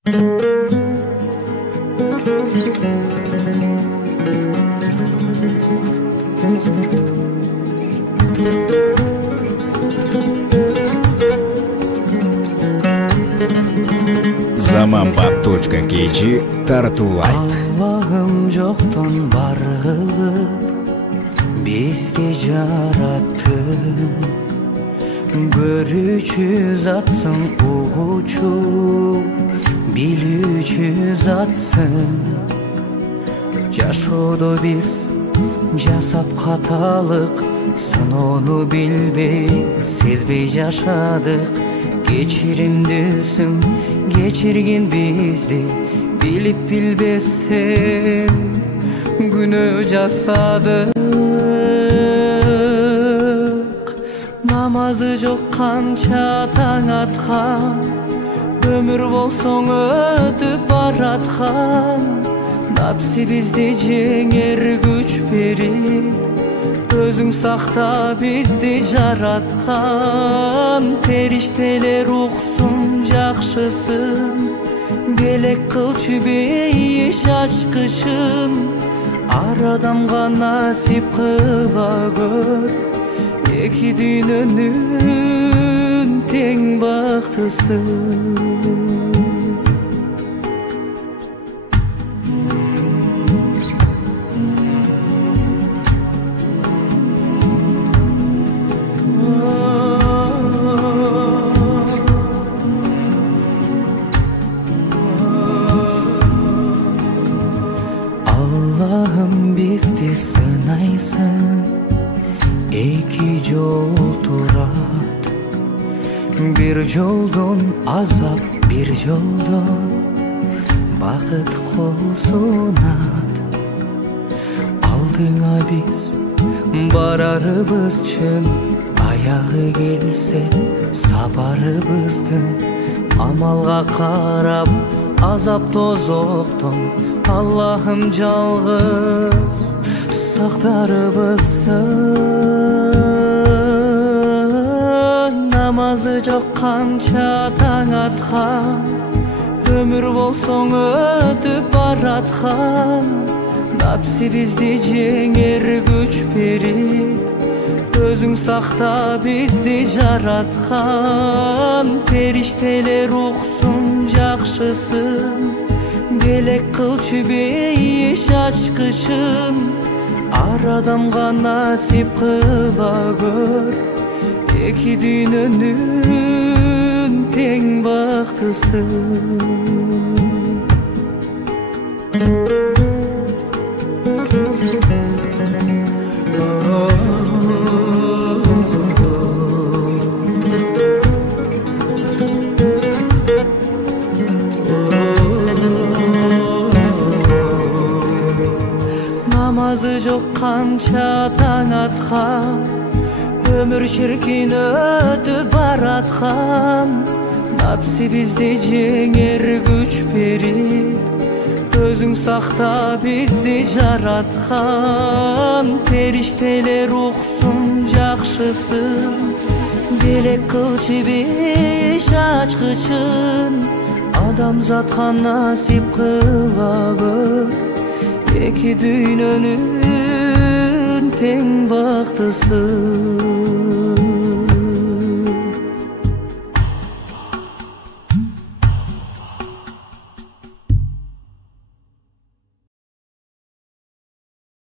Zamanbap.kg тартуулайт. Allah'ım жоқтан бар қылып бізді жараттың, көрүүчү затсың, угуучу билүүчү затсың. Жашоодо биз жасап каталык, сыноону билбей сезбей жашадык. Кечиримдүүсүң, кечирген бизди билип билбестен күнөө жасадык. Намазы жок канча таң аткан, өмүр болсоң өтүп бараткан. Напси бизди жеңер күч берип, өзүң сакта бизди жараткан. Периштелер уксун жакшысын, белек кылчу бейиш ачкычын. Ар адамга насип кыла көр, эки дүйнөнүн тең бактысын. Allah'ım bizdi sınaysın, iki yol turat. Bir yoldan azap, bir yoldan bakıt kol sunat. Aldığına biz bararыбызчын, аяғы келсе сабарыбыздын. Амалға қарап азап тозоктон Allah'ım жалғыз сактарыбызсын. Намазы жок канча таң аткан, өмүр болсоң өтүп бараткан. Напси бизди жеңер күч берип, өзүң сакта бизди жараткан. Периштелер уксун жакшысын, белек кылчу бейиш ачкычын. Ар адамга насип кыла көр, эки дүйнөнүн тең бактысын. Namazı жок канча таң аткан, өмүр ширкин өтүп бараткан. Напси бизди жеңер күч берип, өзүң сакта бизди жараткан. Периштелер уксун жакшысын, белек кылчу бейиш ачкычын. Адамзатка насип кыла көр, эки дүйнөнүн тең бактысын.